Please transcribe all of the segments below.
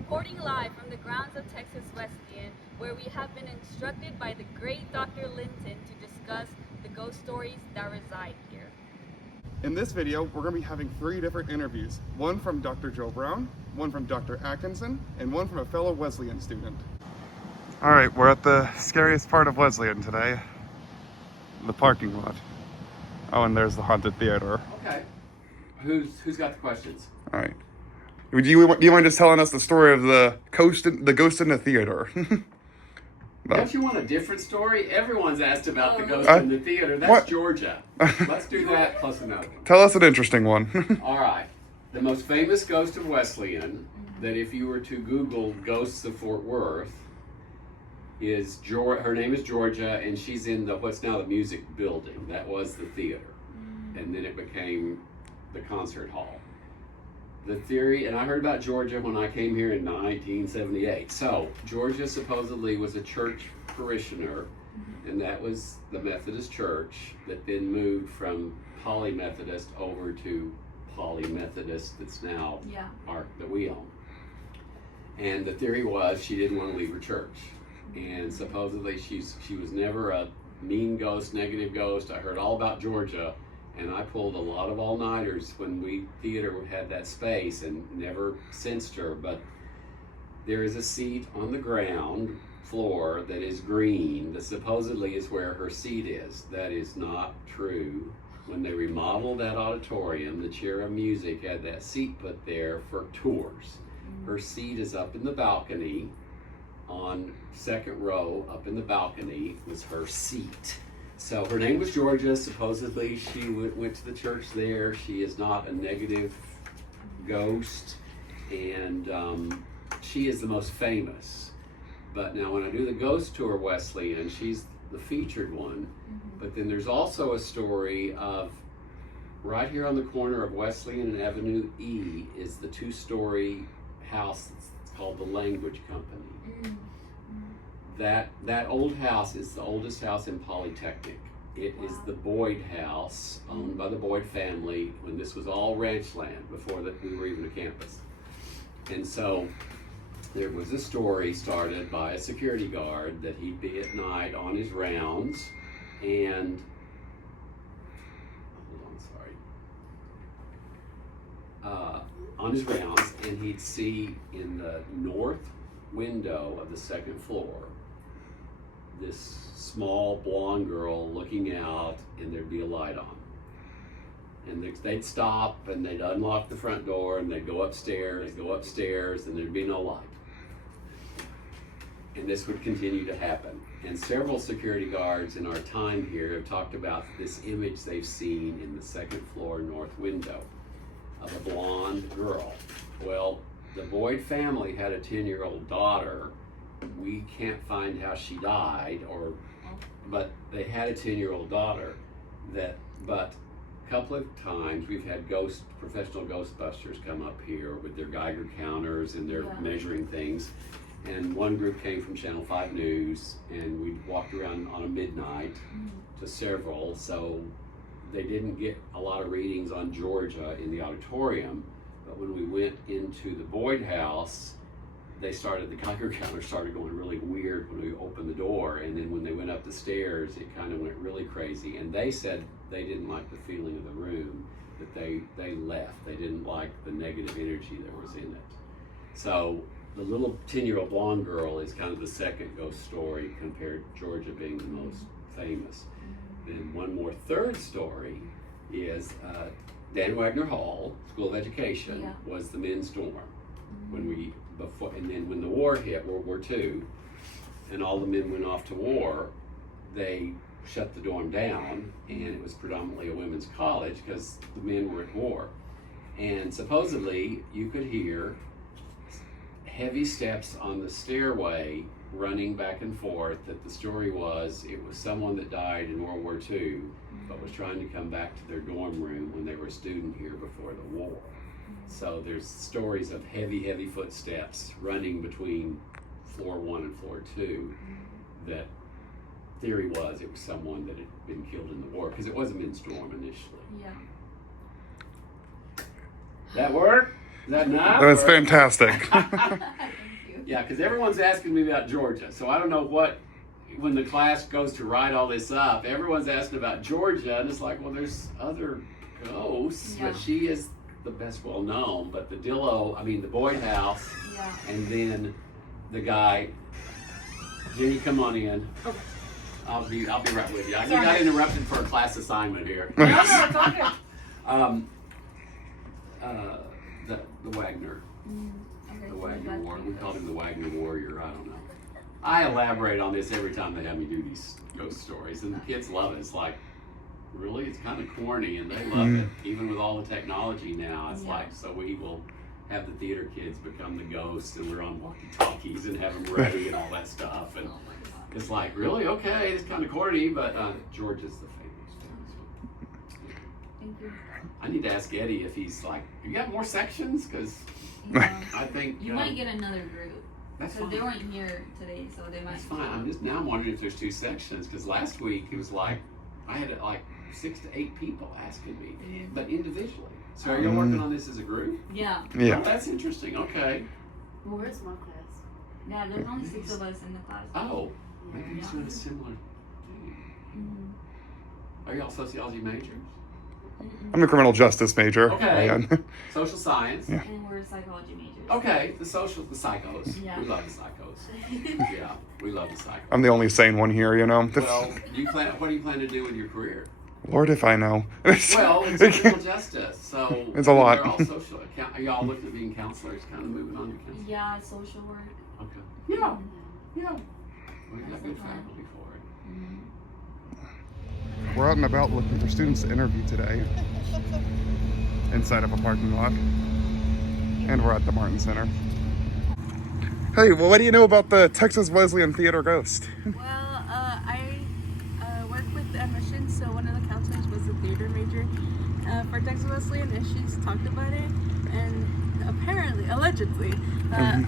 reporting live from the grounds of Texas Wesleyan, where we have been instructed by the great Dr. Lynton to discuss the ghost stories that reside here. In this video, we're going to be having 3 different interviews. One from Dr. Joe Brown, one from Dr. Atkinson, and one from a fellow Wesleyan student. All right, we're at the scariest part of Wesleyan today, the parking lot. Oh, and there's the haunted theater. Okay. Who's got the questions? All right. Do you mind just telling us the story of the ghost in the theater? Don't you want a different story? Everyone's asked about the ghost in the theater. That's what? Georgia. Let's do that plus another. Tell us an interesting one. All right. The most famous ghost of Wesleyan, that if you were to Google Ghosts of Fort Worth, is her name is Georgia, and she's in what's now the music building. That was the theater. And then it became the concert hall. The theory, and I heard about Georgia when I came here in 1978. So, Georgia supposedly was a church parishioner, and that was the Methodist church that then moved from Poly-Methodist over to Poly-Methodist that's now that we own. And the theory was she didn't want to leave her church. And supposedly she was never a mean ghost, negative ghost. I heard all about Georgia. And I pulled a lot of all-nighters when theater had that space and never sensed her. But there is a seat on the ground floor that is green that supposedly is where her seat is. That is not true. When they remodeled that auditorium, the chair of music had that seat put there for tours. Her seat is up in the balcony on second row, up in the balcony was her seat. So her name was Georgia. Supposedly she went to the church there. She is not a negative ghost, and she is the most famous. But now when I do the ghost tour Wesleyan, she's the featured one. But then there's also a story of right here on the corner of Wesleyan and Avenue E is the 2-story house that's called the Language Company. That old house is the oldest house in Polytechnic. It is the Boyd house, owned by the Boyd family, when this was all ranch land, before that we were even a campus. And so there was a story started by a security guard that he'd be at night on his rounds, and on his rounds, and he'd see in the north window of the second floor this small blonde girl looking out, and there'd be a light on. And they'd stop, and they'd unlock the front door, and they'd go upstairs, and there'd be no light. And this would continue to happen. And several security guards in our time here have talked about this image they've seen in the second floor north window of a blonde girl. Well, the Boyd family had a 10-year-old daughter. We can't find how she died, but they had a 10-year-old daughter but a couple of times we've had professional ghostbusters come up here with their Geiger counters and their measuring things. And one group came from Channel 5 News, and we walked around on a midnight to several, so they didn't get a lot of readings on Georgia in the auditorium. But when we went into the Boyd house, the Geiger counter started going really weird when we opened the door, and then when they went up the stairs, it kind of went really crazy. And they said they didn't like the feeling of the room, that they left. They didn't like the negative energy that was in it. So the little 10-year-old blonde girl is kind of the second ghost story, compared to Georgia being the most famous. Then one more third story is Dan Wagner Hall School of Education was the men's dorm and then when the war hit, World War II, and all the men went off to war, they shut the dorm down, and it was predominantly a women's college because the men were at war. And supposedly you could hear heavy steps on the stairway running back and forth, that the story was it was someone that died in World War II but was trying to come back to their dorm room when they were a student here before the war. So there's stories of heavy footsteps running between floor 1 and floor 2 that theory was it was someone that had been killed in the war, because it was a men's dorm initially. That work? Is that enough? That was fantastic. Yeah, because everyone's asking me about Georgia, so I don't know what. When the class goes to write all this up, everyone's asking about Georgia, and it's like, well, there's other ghosts, Yeah. but she is the best well known. But the the Boyd House, Yeah. and then the guy. Jenny, come on in. Oh. I'll be right with you. I Sorry. got interrupted for a class assignment here. No, it's all good. The Wagner. Okay, The so Wagner that's Warrior. good. We called him the Wagner Warrior. I don't know. I elaborate on this every time they have me do these ghost stories, and the kids love it. It's like, really? It's kind of corny, and they love it. Even with all the technology now, it's like, so we will have the theater kids become the ghosts, and we're on walkie-talkies and have them ready and all that stuff. And it's like, really? Okay, it's kind of corny, but George is the famous. Thank you. I need to ask Eddie if he's like, you got more sections? Because Yeah. I think You might get another group. that's Because fine. they weren't here today, so they might. That's fine. I'm wondering if there's 2 sections, because last week it was like I had like 6 to 8 people asking me, but individually. So are you working on this as a group? Yeah. Yeah. Oh, that's interesting. Okay. Well, where's my class? Yeah, there's only 6 of us in the class. Oh, maybe he's doing a similar thing. Are y'all sociology majors? I'm a criminal justice major. Okay. And- Social science. Yeah. And we're psychology majors. Okay, the psychos. Yeah. We love the psychos. Yeah, we love the psychos. I'm the only sane one here, you know. Well, what do you plan to do with your career? Lord, if I know. Well, it's criminal justice, so It's a lot. They're all social. Are y'all looking at being counselors? Kind of moving on to counseling. Yeah, social work. Okay. Yeah. Yeah. We got good faculty for it. We're out and about looking for students to interview today inside of a parking lot. And we're at the Martin Center. Hey, well, what do you know about the Texas Wesleyan Theater Ghost? Well, I work with admissions, so one of the counselors was a theater major for Texas Wesleyan, and she's talked about it. And apparently, allegedly, I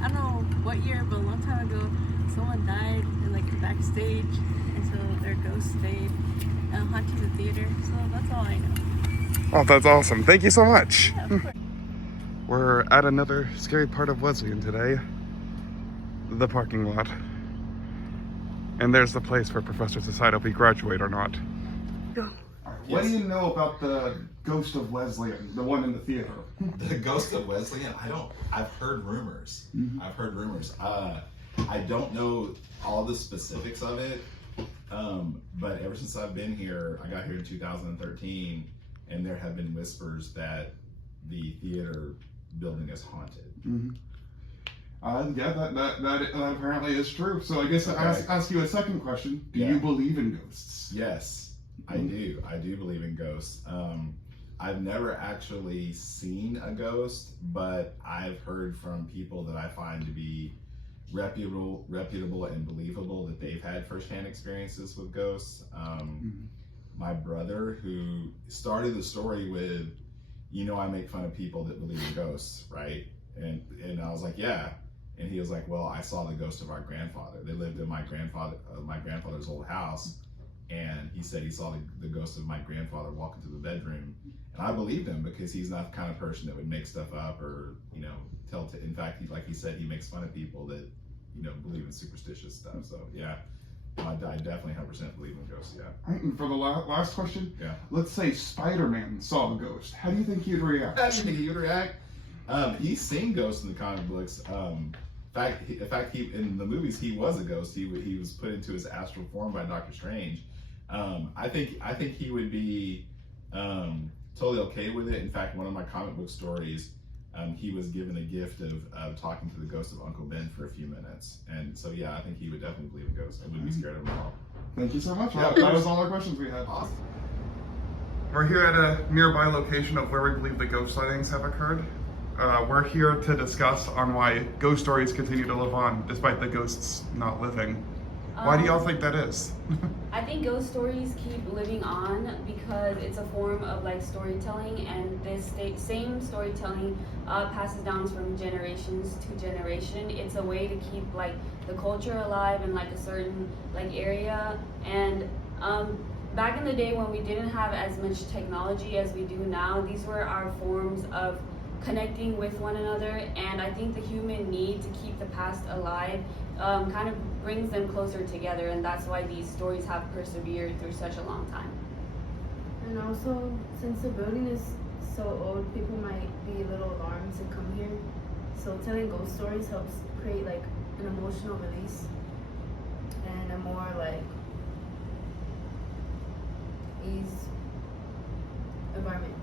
don't know what year, but a long time ago, someone died in like backstage, and so their ghost stayed haunting the theater. So that's all I know. Oh, that's awesome. Thank you so much. Yeah, of course. We're at another scary part of Wesleyan today, the parking lot. And there's the place where professors decide if we graduate or not. Go. What do you know about the ghost of Wesleyan, the one in the theater? The ghost of Wesleyan? I've heard rumors. I've heard rumors. I don't know all the specifics of it, but ever since I've been here, I got here in 2013, and there have been whispers that the theater building is haunted. Yeah, that apparently is true. So I guess Okay. I'll ask you a second question. Do you believe in ghosts? Yes, I do. I do believe in ghosts. I've never actually seen a ghost, but I've heard from people that I find to be reputable and believable that they've had firsthand experiences with ghosts. My brother, who started the story with, I make fun of people that believe in ghosts, right? And I was like, yeah. And he was like, well, I saw the ghost of our grandfather. They lived in my grandfather's old house. And he said he saw the ghost of my grandfather walk into the bedroom. And I believed him because he's not the kind of person that would make stuff up or, in fact, like he said, he makes fun of people that, believe in superstitious stuff. So yeah, I definitely 100% believe in ghosts, yeah. Right, and for the last question, Yeah. let's say Spider-Man saw a ghost. How do you think he'd react? How do you think he would react? He's seen ghosts in the comic books. In fact, in the movies, he was a ghost. He was put into his astral form by Doctor Strange. I think he would be totally okay with it. In fact, one of my comic book stories, he was given a gift of talking to the ghost of Uncle Ben for a few minutes. And so, yeah, I think he would definitely believe in ghosts. I wouldn't be scared of him at all. Thank you so much. Yeah, Well, of that course. was all our questions we had. Awesome. We're here at a nearby location of where we believe the ghost sightings have occurred. We're here to discuss on why ghost stories continue to live on despite the ghosts not living. Why do y'all think that is? I think ghost stories keep living on because it's a form of like storytelling, and this same storytelling passes down from generations to generation. It's a way to keep like the culture alive in like a certain like area. And back in the day when we didn't have as much technology as we do now, these were our forms of connecting with one another. And I think the human need to keep the past alive kind of brings them closer together, and that's why these stories have persevered through such a long time. And also, since the building is so old, people might be a little alarmed to come here. So telling ghost stories helps create like an emotional release and a more like ease environment.